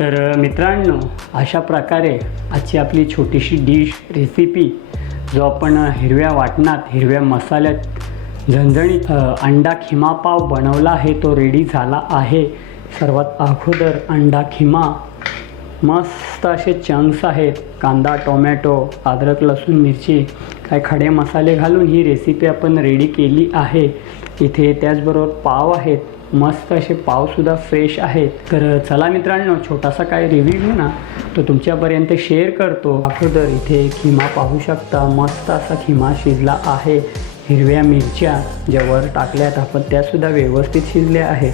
मित्रांनो, अशा प्रकारे आजची आपली छोटीशी डिश रेसिपी जो आपण हिरव्या वाटणात हिरव्या मसाल्यात झणझणीत अंडा खिमा पाव बनवला आहे तो रेडी झाला आहे। सर्वात अगोदर अंडा खिमा मस्त असे चंक्स आहेत, कांदा टोमॅटो अद्रक लसूण मिरची काही खडे मसाले घालून ही रेसिपी आपण रेडी केली आहे। इथे त्याचबरोबर पाव आहेत, मस्त असे पावसुद्धा फ्रेश आहेत। तर चला मित्रांनो, छोटासा काय रिव्ह्यू घेऊ ना तो तुमच्यापर्यंत शेअर करतो। अगोदर इथे खिमा पाहू शकता, मस्त असा खिमा शिजला आहे। हिरव्या मिरच्या ज्या वर टाकल्यात आपण त्यासुद्धा व्यवस्थित शिजल्या आहेत,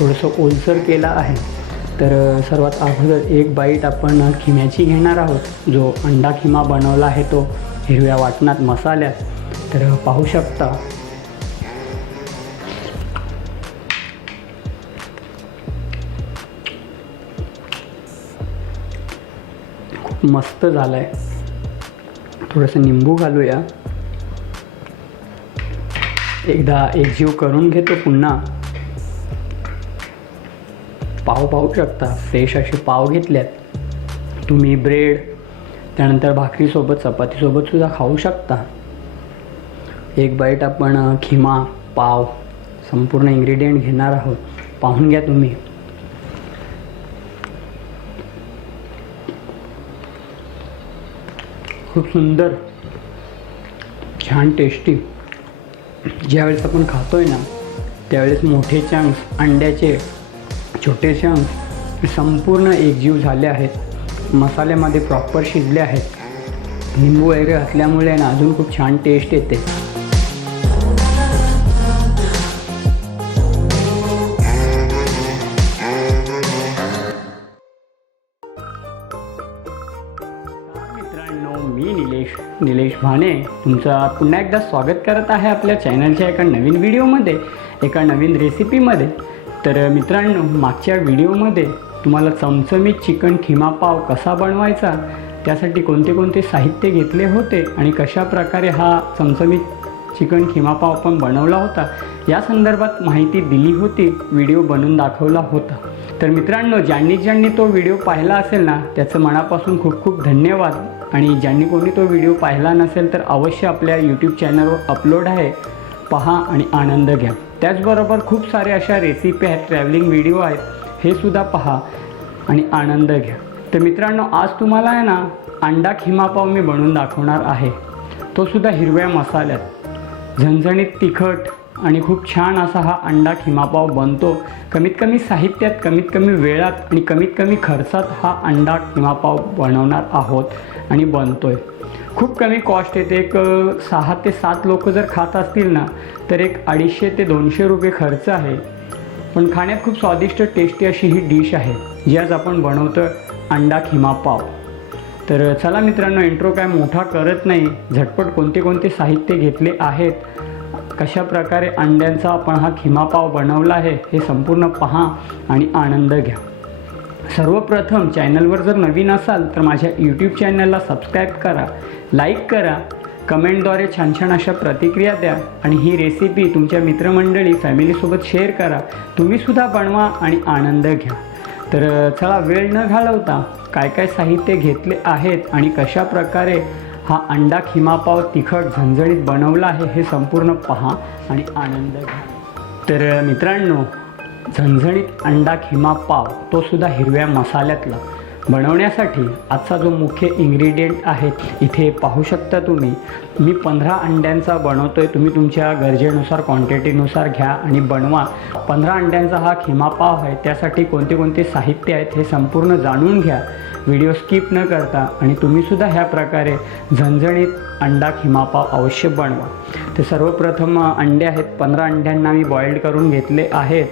थोडंसं ओलसर केला आहे। तर सर्वात अगोदर एक बाईट आपण खिम्याची घेणार आहोत। जो अंडा खिमा बनवला आहे तो हिरव्या वाटणात मसाल्यात, तर पाहू शकता खूप मस्त झाला आहे। थोडंसं निंबू घालूया, एकदा एकजीव करून घेतो पुन्हा। पाव पाहू शकता, फ्रेश असे पाव घेतल्यात। तुम्ही ब्रेड त्यानंतर भाकरीसोबत चपातीसोबत सुद्धा खाऊ शकता। एक बाईट आपण खिमा पाव संपूर्ण इन्ग्रेडियंट घेणार आहोत, पाहून घ्या तुम्ही। खूप सुंदर, छान टेस्टी। ज्यावेळेस आपण खातोय ना त्यावेळेस मोठे चंक्स अंड्याचे छोटे चंक्स संपूर्ण एकजीव झाले आहेत, मसाल्यामध्ये प्रॉपर शिजले आहेत। लिंबू वगैरे घातल्यामुळे ना अजून खूप छान टेस्ट येते। मी निलेश भाने तुमचा पुन्हा एकदा स्वागत करत आहे आपल्या चॅनलच्या एका नवीन व्हिडिओमध्ये, एका नवीन रेसिपीमध्ये। तर मित्रांनो, मागच्या व्हिडिओमध्ये तुम्हाला चमचमीत चिकन खिमा पाव कसा बनवायचा, त्यासाठी कोणते कोणते साहित्य घेतले होते आणि कशा प्रकारे हा चमचमीत चिकन खिमा पाव आपण बनवला होता या संदर्भात माहिती दिली होती, व्हिडिओ बनवून दाखवला होता। तर मित्रांनो, ज्यांनी तो व्हिडिओ पाहिला असेल ना त्याचं मनापासून खूप खूप धन्यवाद। आणि ज्यांनी कोणी तो व्हिडिओ पाहिला नसेल तर अवश्य आपल्या यूट्यूब चॅनलवर अपलोड आहे, पहा आणि आनंद घ्या। त्याचबरोबर खूप सारे अशा रेसिपी आहेत, ट्रॅव्हलिंग व्हिडिओ आहेत, हे सुद्धा पहा आणि आनंद घ्या। तर मित्रांनो, आज तुम्हाला आहे ना अंडा खिमा पाव मी बनवून दाखवणार आहे, तो सुद्धा हिरव्या मसाल्यात झणझणीत तिखट आणि खूप छान असा हा अंडा खिमा पाव बनतो। कमीत कमी साहित्यात, कमीत कमी वेळात आणि कमीत कमी खर्चात हा अंडा खिमा पाव बनवणार आहोत आणि बनतोय। खूप कमी कॉस्ट येते, एक 6 ते 7 लोक जर खात असतील ना तर एक 250 ते 200 रुपये खर्च आहे, पण खाण्यात खूप स्वादिष्ट टेस्टी अशी ही डिश आहे जी आज आपण बनवतो, अंडा खिमा पाव। तर चला मित्रांनो, इंट्रो काय मोठा करत नाही, झटपट कोणते कोणते साहित्य घेतले आहेत, कशा प्रकारे अंड्यांचा आपण हा खिमा पाव बनवला आहे हे संपूर्ण पहा आणि आनंद घ्या। सर्वप्रथम चॅनलवर जर नवीन असाल तर माझ्या यूट्यूब चॅनलला सबस्क्राईब करा, लाईक करा, कमेंटद्वारे छान छान अशा प्रतिक्रिया द्या आणि ही रेसिपी तुमच्या मित्रमंडळी फॅमिलीसोबत शेअर करा। तुम्हीसुद्धा बनवा आणि आनंद घ्या। तर चला वेळ न घालवता काय काय साहित्य घेतले आहेत आणि कशा प्रकारे हा अंडा खिमा पाव तिखट झणझणीत बनवला आहे हे संपूर्ण पहा आणि आनंद घ्या। तर मित्रांनो, झणझणीत अंडा खिमा पाव तो सुद्धा हिरव्या मसाल्यातला बनवण्यासाठी आजचा जो मुख्य इन्ग्रेडियंट आहे इथे पाहू शकता तुम्ही। मी 15 अंड्यांचा बनवतोय, तुम्ही तुमच्या गरजेनुसार क्वांटिटीनुसार घ्या आणि बनवा। 15 अंड्यांचा हा खिमा पाव आहे, त्यासाठी कोणते कोणते साहित्य आहेत हे संपूर्ण जाणून घ्या, व्हिडिओ स्किप न करता। आणि तुम्हीसुद्धा ह्या प्रकारे झणझणीत अंडा खिमा पाव अवश्य बनवा। तर सर्वप्रथम अंडे आहेत, 15 अंड्यांना मी बॉइल्ड करून घेतले आहेत,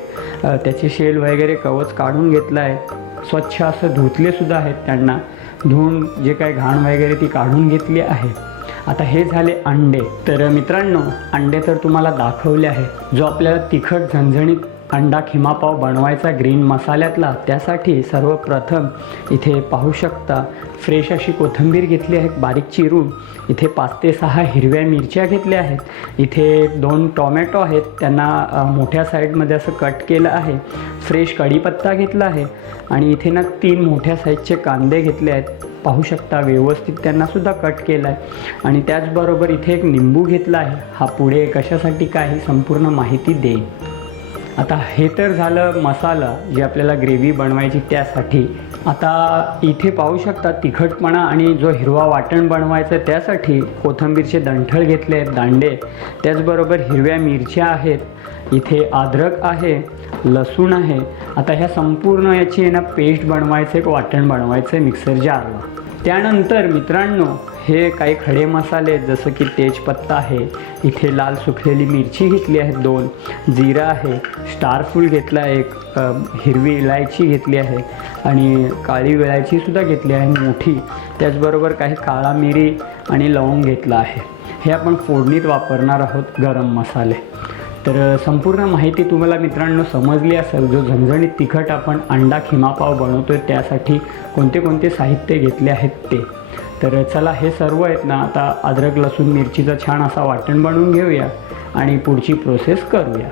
त्याचे शेल वगैरे कवच काढून घेतलं आहे, स्वच्छ असं धुतलेसुद्धा आहेत, त्यांना धुवून जे काही घाण वगैरे ती काढून घेतली आहे। आता हे झाले अंडे। तर मित्रांनो, अंडे तर तुम्हाला दाखवले आहे, जो आपल्याला तिखट झणझणीत अंडा खिमा पाव बनवायचा ग्रीन मसाल्यातला, त्यासाठी सर्वप्रथम इथे पाहू शकता फ्रेश अशी कोथिंबीर घेतली आहे बारीक चिरून. इथे 5 ते 6 हिरव्या मिरच्या घेतल्या आहेत. इथे 2 टोमॅटो आहेत, त्यांना मोठ्या साईडमध्ये असं कट केलं आहे. फ्रेश कढीपत्ता घेतला आहे आणि इथे ना 3 मोठ्या साईजचे कांदे घेतले आहेत, पाहू शकता व्यवस्थित त्यांनासुद्धा कट केला आहे. आणि त्याचबरोबर इथे एक निंबू घेतला आहे. हा पुढे कशासाठी काय ही संपूर्ण माहिती देईन. आता हे तर झालं मसाला जे आपल्याला ग्रेव्ही बनवायची त्यासाठी. आता इथे पाहू शकता तिखटपणा आणि जो हिरवा वाटण बनवायचं त्यासाठी कोथिंबीरचे दंठळ घेतले आहेत, दांडे. त्याचबरोबर हिरव्या मिरच्या आहेत, इथे अद्रक आहे, लसूण आहे. आता ह्या संपूर्ण याची आहे ना पेस्ट बनवायचं, एक वाटण बनवायचं आहे मिक्सर जारला. त्यानंतर मित्रांनो हे काही खडे मसाले जसं की तेजपत्ता आहे, इथे लाल सुकलेली मिरची घेतली आहे 2, जिरा आहे, स्टारफूल घेतला आहे, एक हिरवी इलायची घेतली आहे आणि काळी वेलायचीसुद्धा घेतली आहे मोठी. त्याचबरोबर काही काळा मिरी आणि लवंग घेतला आहे. हे आपण फोडणीत वापरणार आहोत गरम मसाले. तर संपूर्ण माहिती तुम्हाला मित्रांनो समजली असेल. जो झणझणीत तिखट आपण अंडा खिमा पाव बनवतो आहे त्यासाठी कोणते कोणते साहित्य घेतले आहेत ते. तर चला हे सर्व आहेत ना आता अद्रक लसूण मिरचीचं छान असा वाटण बनवून घेऊया आणि पुढची प्रोसेस करूया.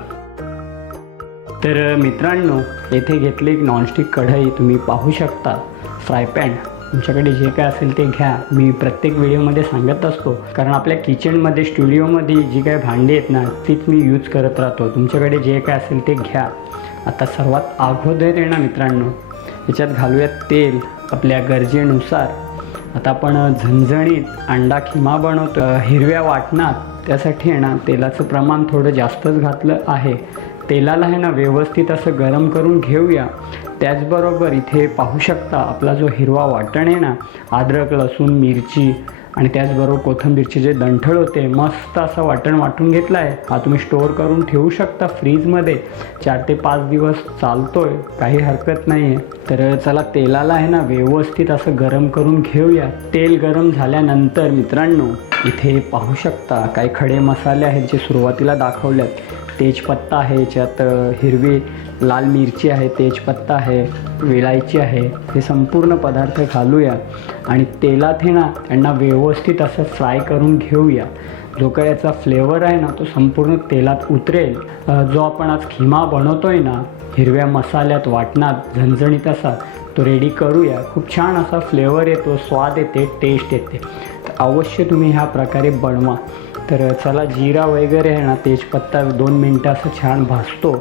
तर मित्रांनो येथे घेतली एक नॉनस्टिक कढई, तुम्ही पाहू शकता. फ्राय पॅन तुमच्याकडे जे काय असेल ते घ्या. मी प्रत्येक व्हिडिओमध्ये सांगत असतो कारण आपल्या किचनमध्ये स्टुडिओमध्ये जी काय भांडी आहेत ना तीच मी यूज करत राहतो. तुमच्याकडे जे काय असेल ते घ्या. आता सर्वात अगोदर आहे ना मित्रांनो याच्यात घालूयात तेल आपल्या गरजेनुसार. आता आपण झणझणीत अंडा खिमा बनवतो हिरव्या वाटणात, त्यासाठी आहे ना तेलाचं प्रमाण थोडं जास्तच घातलं आहे. तेलाला आहे ना व्यवस्थित असं गरम करून घेऊया. त्याचबरोबर इथे पाहू शकता आपला जो हिरवा वाटण आहे ना, अद्रक लसूण मिरची आणि त्याचबरोबर कोथिंबीरचे जे दंठळ होते मस्त असं वाटण वाटून घेतलं आहे. हा तुम्ही स्टोअर करून ठेवू शकता फ्रीजमध्ये, 4 ते 5 दिवस चालतोय, काही हरकत नाही आहे. तर चला तेलाला आहे ना व्यवस्थित असं गरम करून घेऊया. तेल गरम झाल्यानंतर मित्रांनो इथे पाहू शकता काही खडे मसाले आहेत जे सुरुवातीला दाखवल्यात. तेजपत्ता आहे, याच्यात हिरवी लाल मिरची आहे, तेजपत्ता आहे, वेलायची आहे. हे संपूर्ण पदार्थ घालूया आणि तेलात आहे ना त्यांना व्यवस्थित असं फ्राय करून घेऊया. जो काय याचा फ्लेवर आहे ना तो संपूर्ण तेलात उतरेल. जो आपण आज खिमा बनवतो आहे ना हिरव्या मसाल्यात वाटणात झणझणीत असा तो रेडी करूया. खूप छान असा फ्लेवर येतो, स्वाद येते, टेस्ट येते. तर अवश्य तुम्ही ह्या प्रकारे बनवा. तर चला जिरा वगैरे आहे ना तेजपत्ता 2 मिनटं असं छान भाजतो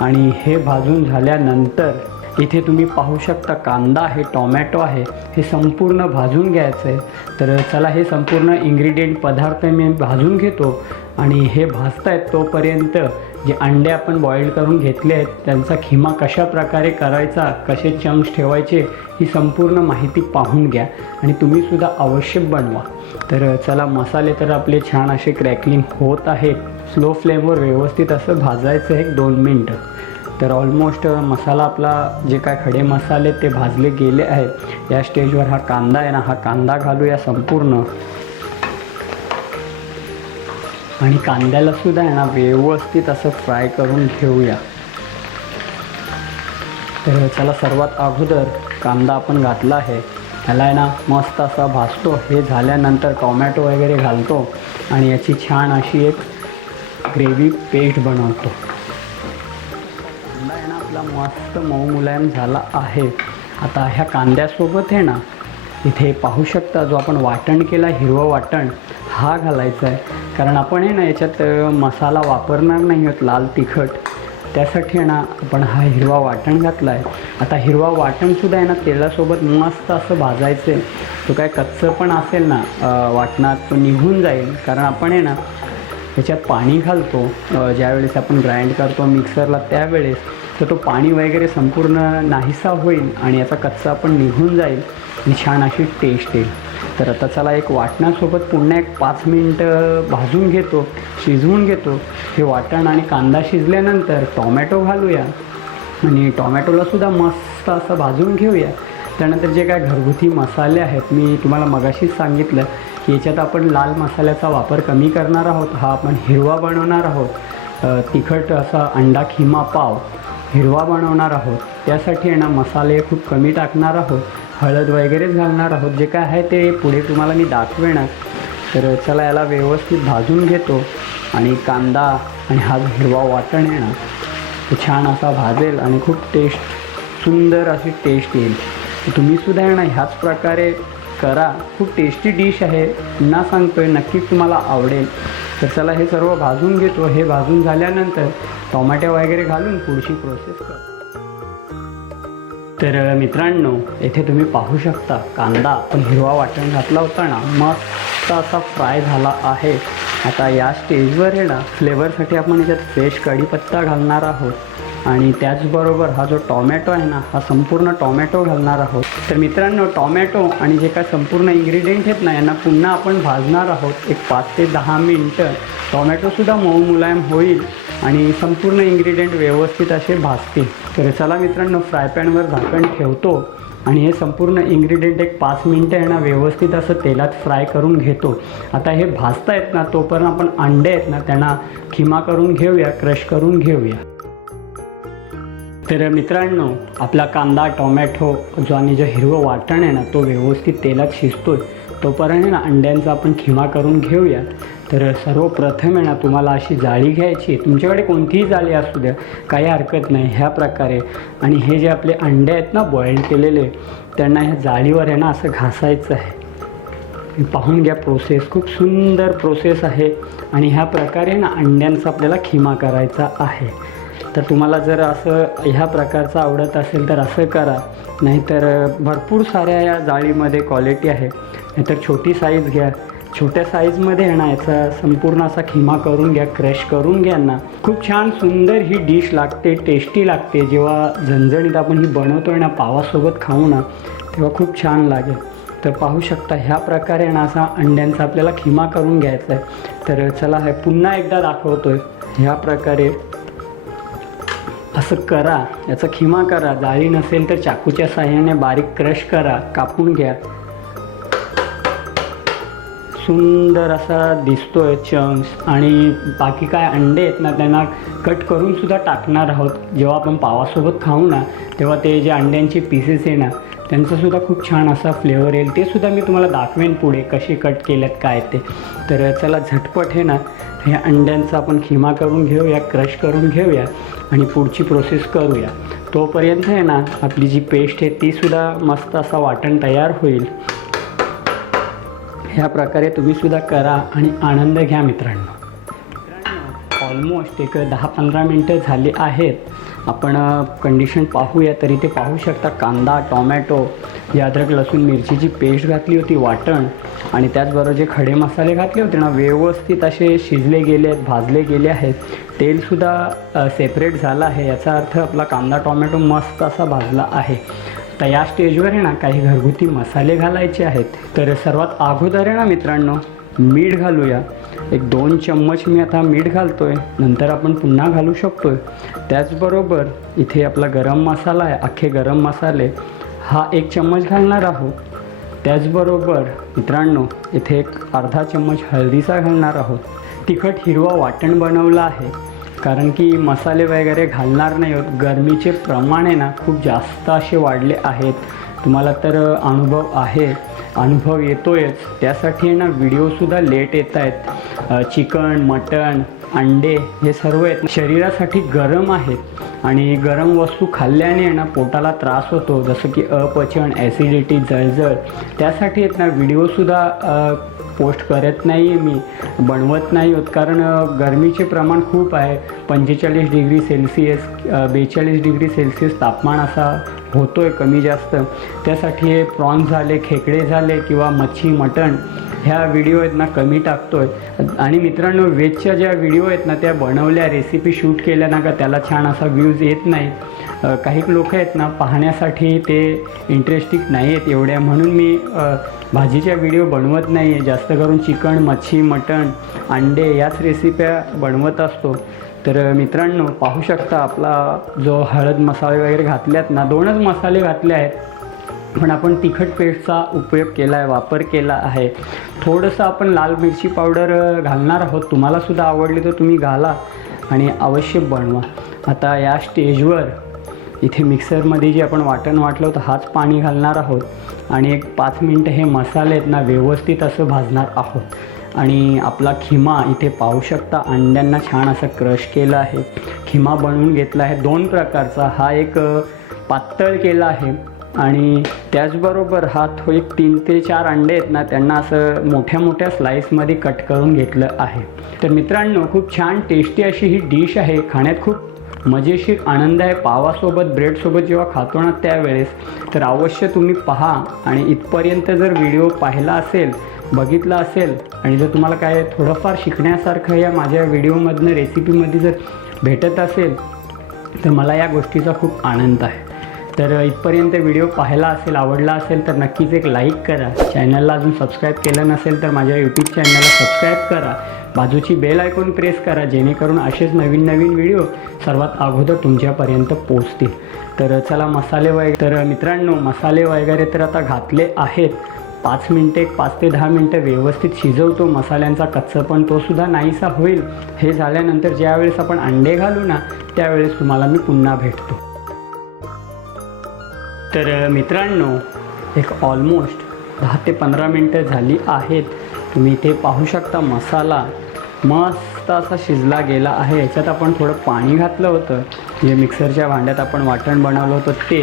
आणि हे भाजून झाल्यानंतर इथे तुम्ही पाहू शकता कांदा आहे, टोमॅटो आहे, हे संपूर्ण भाजून घ्यायचं आहे. तर चला हे संपूर्ण इन्ग्रेडियंट पदार्थ मी भाजून घेतो आणि हे भाजतायत तोपर्यंत जे अंडे आपण बॉईल करून घेतले आहेत त्यांचा खिमा कशा प्रकारे करायचा, कसे चंक्स ठेवायचे ही संपूर्ण माहिती पाहून घ्या आणि तुम्हीसुद्धा अवश्य बनवा. तर चला मसाले तर आपले छान असे क्रॅकलिंग होत आहेत. स्लो फ्लेमवर व्यवस्थित असं भाजायचं आहे 2 मिनटं. तर ऑलमोस्ट मसाला आपला जे काय खडे मसाले ते भाजले गेले आहेत. या स्टेजवर हा कांदा आहे ना, हा कांदा घालूया संपूर्ण आणि कांद्याला सुद्धा आहे ना व्यवस्थित असं फ्राय करून घेऊया. तर चला सर्वात अगोदर कांदा आपण घातला आहे, ह्याला आहे ना मस्त असा भाजतो. हे झाल्यानंतर टोमॅटो वगैरे घालतो आणि याची छान अशी एक ग्रेव्ही पेस्ट बनवतो. कांदा आहे ना आपला मस्त मऊ मुलायम झाला आहे. आता ह्या कांद्यासोबत आहे ना इथे पाहू शकता जो आपण वाटण केला हिरवं वाटण हा घालायचा आहे. कारण आपण आहे ना याच्यात मसाला वापरणार नाही आहोत लाल तिखट, त्यासाठी आहे ना आपण हा हिरवा वाटण घातला आहे. आता हिरवा वाटणसुद्धा आहे ना तेलासोबत मस्त असं भाजायचं आहे. तो काय कच्चं पण असेल ना वाटणात तो निघून जाईल. कारण आपण आहे ना याच्यात पाणी घालतो ज्यावेळेस आपण ग्राइंड करतो मिक्सरला त्यावेळेस, तर तो पाणी वगैरे संपूर्ण नाहीसा होईल आणि याचा कच्चा पण निघून जाईल आणि छान अशी टेस्ट येईल. तर आता चला एक वाटणासोबत पुन्हा एक 5 मिनटं भाजून घेतो, शिजवून घेतो. हे वाटण आणि कांदा शिजल्यानंतर टोमॅटो घालूया आणि टोमॅटोलासुद्धा मस्त असं भाजून घेऊया. त्यानंतर जे काय घरगुती मसाले आहेत मी तुम्हाला मगाशीच सांगितलं की याच्यात आपण लाल मसाल्याचा वापर कमी करणार आहोत, हा आपण हिरवा बनवणार आहोत. तिखट असा अंडा खिमा पाव हिरवा बनवणार आहोत. त्यासाठी आहे ना मसाले खूप कमी टाकणार आहोत, हळद वगैरेच घालणार आहोत. जे काय आहे ते पुढे तुम्हाला मी दाखवेणार. तर चला याला व्यवस्थित भाजून घेतो आणि कांदा आणि हा हिरवा वाटण आहे ना तो छान असा भाजेल आणि खूप सुंदर अशी टेस्ट येईल. तुम्हीसुद्धा आहे ना ह्याच प्रकारे करा, खूप टेस्टी डिश आहे. पुन्हा सांगतोय नक्कीच तुम्हाला आवडेल. तर चला हे सर्व भाजून घेतो. हे भाजून झाल्यानंतर टोमॅटो वगैरे घालून पुढची प्रोसेस कर. तर मित्रांनो येथे तुम्ही पाहू शकता कांदा आपण हिरवा वाटण घातला होता ना मस्त असा फ्राय झाला आहे. आता या स्टेजवर आहे ना फ्लेवरसाठी आपण याच्यात फ्रेश कढीपत्ता घालणार आहोत आणि त्याचबरोबर हा जो टॉमॅटो आहे ना हा संपूर्ण टॉमॅटो घालणार आहोत. तर मित्रांनो टॉमॅटो आणि जे काय संपूर्ण इन्ग्रेडियंट आहेत ना यांना पुन्हा आपण भाजणार आहोत. एक 5 ते 10 मिनटं टॉमॅटोसुद्धा मऊ मुलायम होईल आणि संपूर्ण इन्ग्रेडियंट व्यवस्थित असे भाजतील. तर चला मित्रांनो फ्राय पॅनवर झाकण ठेवतो आणि हे संपूर्ण इन्ग्रेडियंट एक 5 मिनटं आहे ना व्यवस्थित असं तेलात फ्राय करून घेतो. आता हे भाजता आहेत ना तोपर्यंत आपण अंडे आहेत ना त्यांना खिमा करून घेऊया, क्रश करून घेऊया. तर मित्रांनो आपला कांदा टोमॅटो जो आणि जो हिरवं वाटण आहे ना तो व्यवस्थित तेलात शिजतोय तोपर्यंत आहे ना अंड्यांचा आपण खिमा करून घेऊया. तर सर्वप्रथम आहे ना तुम्हाला अशी जाळी घ्यायची, तुमच्याकडे कोणतीही जाळी असू द्या काही हरकत नाही. ह्या प्रकारे आणि हे जे आपले अंडे आहेत ना बॉईल केलेले त्यांना ह्या जाळीवर आहे ना असं घासायचं आहे. पाहून घ्या प्रोसेस, खूप सुंदर प्रोसेस आहे आणि ह्या प्रकारे ना अंड्यांचा आपल्याला खिमा करायचा आहे. तर तुम्हाला जर असं ह्या प्रकारचं आवडत असेल तर असं करा, नाहीतर भरपूर साऱ्या या जाळीमध्ये क्वालिटी आहे. नाहीतर छोटी साईज घ्या, छोट्या साईजमध्ये आहे ना याचा संपूर्ण असा खिमा करून घ्या, क्रश करून घ्या ना. खूप छान सुंदर ही डिश लागते, टेस्टी लागते. जेव्हा झणझणीत आपण ही बनवतो आहे ना पावासोबत खाऊ ना तेव्हा खूप छान लागेल. तर पाहू शकता ह्या प्रकारे ना असा अंड्यांचा आपल्याला खिमा करून घ्यायचा आहे. तर चला हे पुन्हा एकदा दाखवतो आहे. ह्या प्रकारे असं करा, याचा खिमा करा. जाळी नसेल तर चाकूच्या साहाय्याने बारीक क्रश करा, कापून घ्या. सुंदर असा दिसतोय चंक्स. आणि बाकी काय अंडे आहेत ना त्यांना कट करून सुद्धा टाकणार आहोत. जेव्हा आपण पावासोबत खाऊ ना तेव्हा ते जे अंड्यांचे पीसेस आहे ना त्यांचासुद्धा खूप छान असा फ्लेवर येईल. ते सुद्धा मी तुम्हाला दाखवेन पुढे कसे कट केलेत काय ते. तर चला झटपट आहे ना ह्या अंड्यांचा आपण खिमा करून घेऊया, क्रश करून घेऊया आणि पुढची प्रोसेस करूया. तोपर्यंत आहे ना आपली जी पेस्ट आहे तीसुद्धा मस्त असा वाटण तयार होईल. ह्या प्रकारे तुम्हीसुद्धा करा आणि आनंद घ्या मित्रांनो. ऑलमोस्ट एक 10-15 मिनटं झाली आहेत. आपण कंडिशन पाहूया. तर इथे पाहू शकता कांदा टोमॅटो ही अद्रक लसूण मिरचीची पेस्ट घातली होती, वाटण आणि त्याचबरोबर जे खडे मसाले घातले होते ना व्यवस्थित असे शिजले गेले आहेत, भाजले गेले आहेत. तेलसुद्धा सेपरेट झालं आहे. याचा अर्थ आपला कांदा टोमॅटो मस्त असा भाजला आहे. तर या स्टेजवर आहे ना काही घरगुती मसाले घालायचे आहेत. तर सर्वात अगोदर आहे ना मित्रांनो मीठ घालूया. एक 2 चम्मच मी आता मीठ घालतो आहे, नंतर आपण पुन्हा घालू शकतो आहे. त्याचबरोबर इथे आपला गरम मसाला आहे, अख्खे गरम मसाले हा 1 चम्मच घालणार आहोत. त्याचबरोबर मित्रांनो इथे एक अर्धा चम्मच हळदीचा घालणार आहोत. तिखट हिरवा वाटण बनवलं आहे कारण की मसाले वगैरे घालणार नाही आहोत. गरमीचे प्रमाण आहे ना खूप जास्त असे वाढले आहेत. तुम्हाला तर अनुभव येतोयच. त्यासाठी आहे ना व्हिडिओसुद्धा लेट येत आहेत. चिकन मटण अंडे हे सर्व आहेत शरीरासाठी गरम आहेत आणि गरम वस्तू खाल्ल्याने आहे ना पोटाला त्रास होतो, जसं की अपचन, ॲसिडिटी, जळजळ. त्यासाठी आहेत ना व्हिडिओसुद्धा पोस्ट करत नाही आहे, मी बनवत नाही आहोत. कारण गरमीचे प्रमाण खूप आहे. 45 डिग्री सेल्सिअस 42 डिग्री सेल्सिअस तापमान असा होतो आहे कमी जास्त. त्यासाठी हे प्रॉन्स झाले, खेकडे झाले किंवा मच्छी मटण ह्या व्हिडिओ आहेत ना कमी टाकतो आहे. आणि मित्रांनो व्हेजच्या ज्या व्हिडिओ आहेत ना त्या बनवल्या, रेसिपी शूट केल्या ना का त्याला छान असा व्ह्यूज येत नाही. काही लोक आहेत ना पाहण्यासाठी ते इंटरेस्टिंग नाही आहेत एवढ्या, म्हणून मी भाजीच्या व्हिडिओ बनवत नाही आहे. जास्त करून चिकन मच्छी मटण अंडे याच रेसिप्या बनवत असतो. तर मित्रांनो पाहू शकता आपला जो हळद मसाले वगैरे घातल्यात ना 2च मसाले घातले आहेत, पण आपण तिखट पेस्टचा उपयोग केला आहे, वापर केला आहे. थोडंसं आपण लाल मिरची पावडर घालणार आहोत. तुम्हालासुद्धा आवडली तर तुम्ही घाला. आणि अवश्य बनवा. आता या स्टेजवर इथे मिक्सरमध्ये जे आपण वाटण वाटलं होतं हाच पाणी घालणार आहोत आणि एक 5 मिनटं हे मसाले आहेत ना व्यवस्थित असं भाजणार आहोत. आणि आपला खिमा इथे पाहू शकता, अंड्यांना छान असं क्रश केलं आहे. खिमा बनवून घेतला आहे 2 प्रकारचा, हा एक पातळ केला आहे आणि त्याचबरोबर हा एक 3 ते 4 अंडे आहेत ना त्यांना असं मोठ्या मोठ्या स्लाईसमध्ये कट करून घेतलं आहे. तर मित्रांनो, खूप छान टेस्टी अशी ही डिश आहे. खाण्यात खूप मजेशीर आनंद आहे. पावासोबत ब्रेडसोबत जेव्हा खातो ना त्यावेळेस. तर अवश्य तुम्ही पहा आणि इथपर्यंत जर व्हिडिओ पाहिला असेल, बघितला असेल आणि जर तुम्हाला काय थोडंफार शिकण्यासारखं या माझ्या व्हिडिओमधनं रेसिपीमध्ये जर भेटत असेल तर मला या गोष्टीचा खूप आनंद आहे. तर इथपर्यंत व्हिडिओ पाहायला असेल, आवडला असेल तर नक्कीच एक लाईक करा. चॅनलला अजून सबस्क्राईब केलं नसेल तर माझ्या यूट्यूब चॅनलला सबस्क्राईब करा. बाजूची बेल आयकॉन प्रेस करा जेणेकरून असेच नवीन नवीन व्हिडिओ सर्वात अगोदर तुमच्यापर्यंत पोहोचतील. तर चला मसाले वगैरे, तर मित्रांनो मसाले वगैरे तर आता घातले आहेत. 5 मिनटे 5 ते 10 मिनटं व्यवस्थित शिजवतो. मसाल्यांचा कच्चापण तोसुद्धा नाहीसा होईल. हे झाल्यानंतर ज्यावेळेस आपण अंडे घालू ना त्यावेळेस तुम्हाला मी पुन्हा भेटतो. तर मित्रांनो, एक ऑलमोस्ट 10 ते 15 मिनटं झाली आहेत. तुम्ही इथे पाहू शकता मसाला मस्त असा शिजला गेला आहे. याच्यात आपण थोडं पाणी घातलं होतं, जे मिक्सरच्या भांड्यात आपण वाटण बनवलं होतं ते.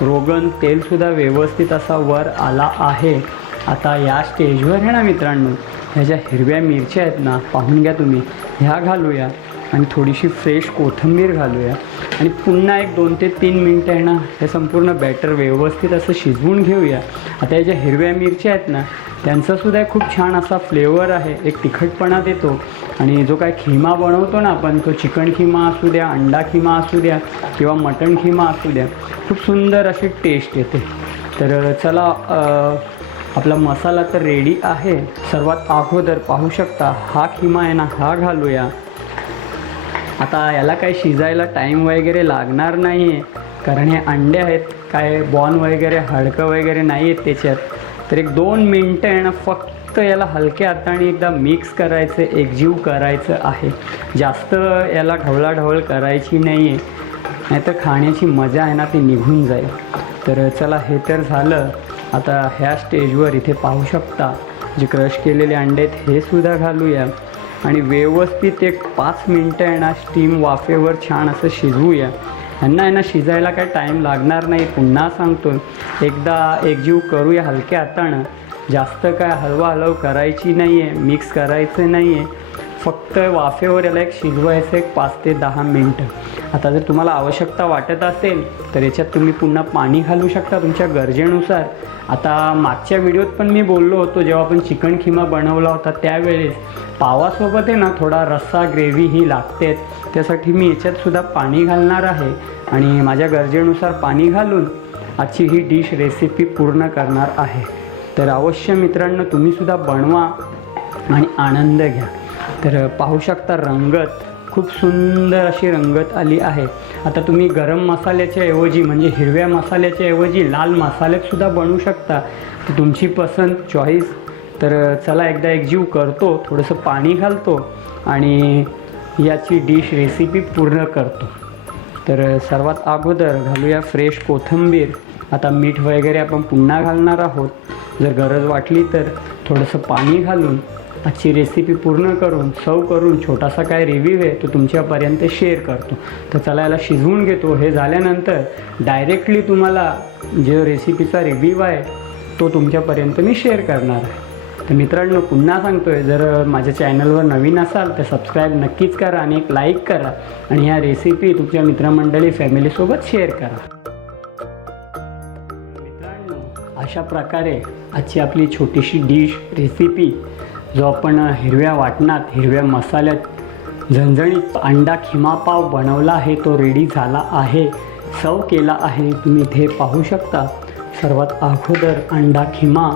रोगन तेलसुद्धा व्यवस्थित असा वर आला आहे. आता या स्टेजवर आहे ना मित्रांनो, ह्या ज्या हिरव्या मिरच्या आहेत ना, पाहून घ्या तुम्ही, ह्या घालूया आणि थोडीशी फ्रेश कोथिंबीर घालूया आणि पुन्हा एक 2 ते 3 मिनटं आहे ना हे संपूर्ण बॅटर व्यवस्थित असं शिजवून घेऊया. आता या ज्या हिरव्या मिरच्या आहेत ना त्यांचासुद्धा खूप छान असा फ्लेवर आहे, एक तिखटपणा देतो. आणि जो काय खिमा बनवतो ना आपण, तो चिकन खिमा असू द्या, अंडा खिमा असू द्या किंवा मटण खिमा असू द्या, खूप सुंदर अशी टेस्ट येते. तर चला, आपला मसाला तर रेडी आहे. सर्वात अगोदर पाहू शकता हा खिमा आहे ना हा घालूया. आता याला काही शिजायला टाईम वगैरे लागणार नाही आहे, कारण हे अंडे आहेत, काय बॉन वगैरे हाडकं वगैरे नाही आहेत त्याच्यात. तर एक 2 मिनटं आहे ना फक्त याला हलक्या हाताने एकदा मिक्स करायचं, एकजीव करायचं आहे. जास्त याला ढवळाढवळ करायची नाही आहे, नाहीतर खाण्याची मजा आहे ना ती निघून जाईल. तर चला, हे तर झालं. आता ह्या स्टेजवर इथे पाहू शकता जे क्रश केलेले अंडे आहेत हे सुद्धा घालूया आणि व्यवस्थित एक 5 मिनटं आहे ना स्टीम वाफेवर छान असं शिजवूया. ह्यांना आहे ना शिजायला काय टाईम लागणार नाही. पुन्हा सांगतो, एकदा एकजीव करूया हलक्या हातानं. जास्त काय हलवाहलव करायची नाही आहे, मिक्स करायचं नाही आहे. फक्त वाफेवर याला एक शिजवायचं 5 ते 10 मिनटं. आता जर तुम्हाला आवश्यकता वाटत असेल तर याच्यात तुम्ही पुन्हा पाणी घालू शकता तुमच्या गरजेनुसार. आता मागच्या व्हिडिओत पण मी बोललो होतो, जेव्हा आपण चिकन खिमा बनवला होता त्यावेळेस पावासोबत आहे ना थोडा रस्सा ग्रेव्ही ही लागतेच. त्यासाठी मी याच्यातसुद्धा पाणी घालणार आहे आणि माझ्या गरजेनुसार पाणी घालून आजची ही डिश रेसिपी पूर्ण करणार आहे. तर अवश्य मित्रांनो तुम्हीसुद्धा बनवा आणि आनंद घ्या. तर पाहू शकता रंगत खूप सुंदर अशी रंगत आली आहे. आता तुम्ही गरम मसाल्याच्या ऐवजी म्हणजे हिरव्या मसाल्याच्या ऐवजी लाल मसाल्यातसुद्धा बनवू शकता, तर तुमची पसंत, चॉईस. तर चला, एकदा एकजीव करतो, थोडंसं पाणी घालतो आणि याची डिश रेसिपी पूर्ण करतो. तर सर्वात अगोदर घालूया फ्रेश कोथिंबीर. आता मीठ वगैरे आपण पुन्हा घालणार आहोत. जर गरज वाटली तर थोडंसं पाणी घालून आजची रेसिपी पूर्ण करून सर्व करून छोटासा काय रिव्ह्यू आहे तो तुमच्यापर्यंत शेअर करतो. तर चला, याला शिजवून घेतो. हे झाल्यानंतर डायरेक्टली तुम्हाला जो रेसिपीचा रिव्ह्यू आहे तो तुमच्यापर्यंत मी शेअर करणार आहे. तर मित्रांनो, पुन्हा सांगतो आहे, जर माझ्या चॅनलवर नवीन असाल तर सबस्क्राईब नक्कीच करा आणि एक लाईक करा आणि ह्या रेसिपी तुमच्या मित्रमंडळी फॅमिलीसोबत शेअर करा. मित्रांनो, अशा प्रकारे आजची आपली छोटीशी डिश रेसिपी, जो आपण हिरव्या वाटणात हिरव्या मसाल्यात झणझणीत अंडा खिमा पाव बनवला आहे, तो रेडी झाला आहे, सर्व केला आहे. तुम्ही इथे पाहू शकता. सर्वात अगोदर अंडा खिमा,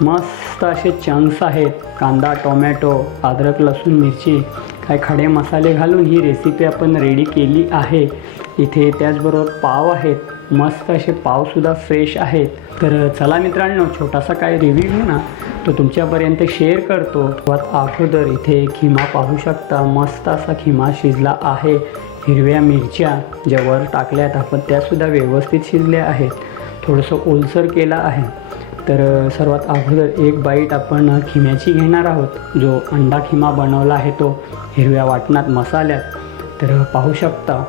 मस्त असे चंक्स आहेत, कांदा, टोमॅटो, अद्रक, लसूण, मिरची, काय खडे मसाले घालून ही रेसिपी आपण रेडी केली आहे. इथे त्याचबरोबर पाव आहेत, मस्त असे पावसुद्धा फ्रेश आहेत. तर चला मित्रांनो, छोटासा काय रिव्ह्यू ना तो तो तुमच्यापर्यंत शेअर करतो. सर्वात अगोदर इथे खिमा पाहू शकता, मस्त असा खिमा शिजला आहे. हिरव्या मिरच्या ज्या वर टाकल्यात आपण त्यासुद्धा व्यवस्थित शिजल्या आहेत. थोडंसं ओलसर केला आहे. तर सर्वात अगोदर एक बाईट आपण खिम्याची घेणार आहोत. जो अंडा खिमा बनवला आहे तो हिरव्या वाटणात मसाल्यात. तर पाहू शकता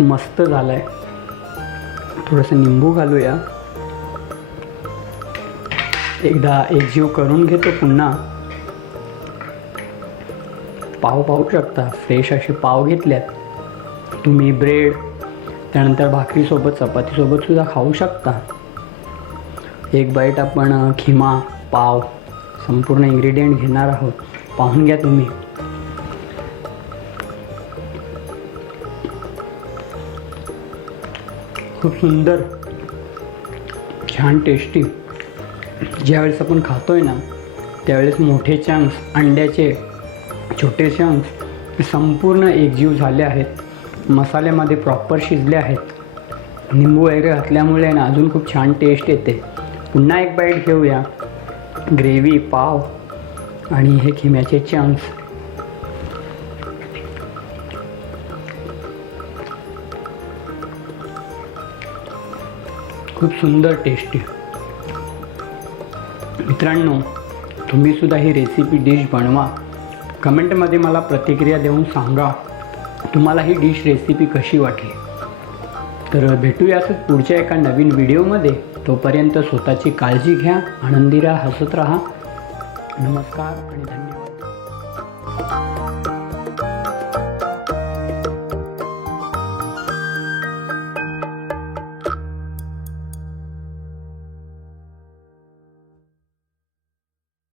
मस्त झाला आहे. थोडंसं निंबू घालूया. एकदा एकजीव करून घेतो पुन्हा. पाव पाहू शकता, फ्रेश असे पाव घेतल्यात. तुम्ही ब्रेड त्यानंतर भाकरीसोबत चपातीसोबतसुद्धा खाऊ शकता. एक बाईट आपण खिमा पाव संपूर्ण इन्ग्रेडियंट घेणार आहोत. पाहून घ्या तुम्ही. खूप सुंदर, छान टेस्टी. ज्यावेळेस आपण खातोय ना त्यावेळेस मोठे चंक्स अंड्याचे, छोटे चंक्स संपूर्ण एकजीव झाले आहेत. मसाल्यामध्ये प्रॉपर शिजले आहेत. निंबू वगैरे घातल्यामुळे ना अजून खूप छान टेस्ट येते. पुन्हा एक बाईट घेऊया. ग्रेव्ही, पाव आणि हे खिम्याचे चंक्स. खूप सुंदर टेस्टी. मित्रांनो, तुम्हीसुद्धा ही रेसिपी डिश बनवा. कमेंटमध्ये मला प्रतिक्रिया देऊन सांगा तुम्हाला ही डिश रेसिपी कशी वाटली. तर भेटूया असंच पुढच्या एका नवीन व्हिडिओमध्ये. तोपर्यंत स्वतःची काळजी घ्या, आनंदी राहा, हसत राहा. नमस्कार आणि धन्यवाद.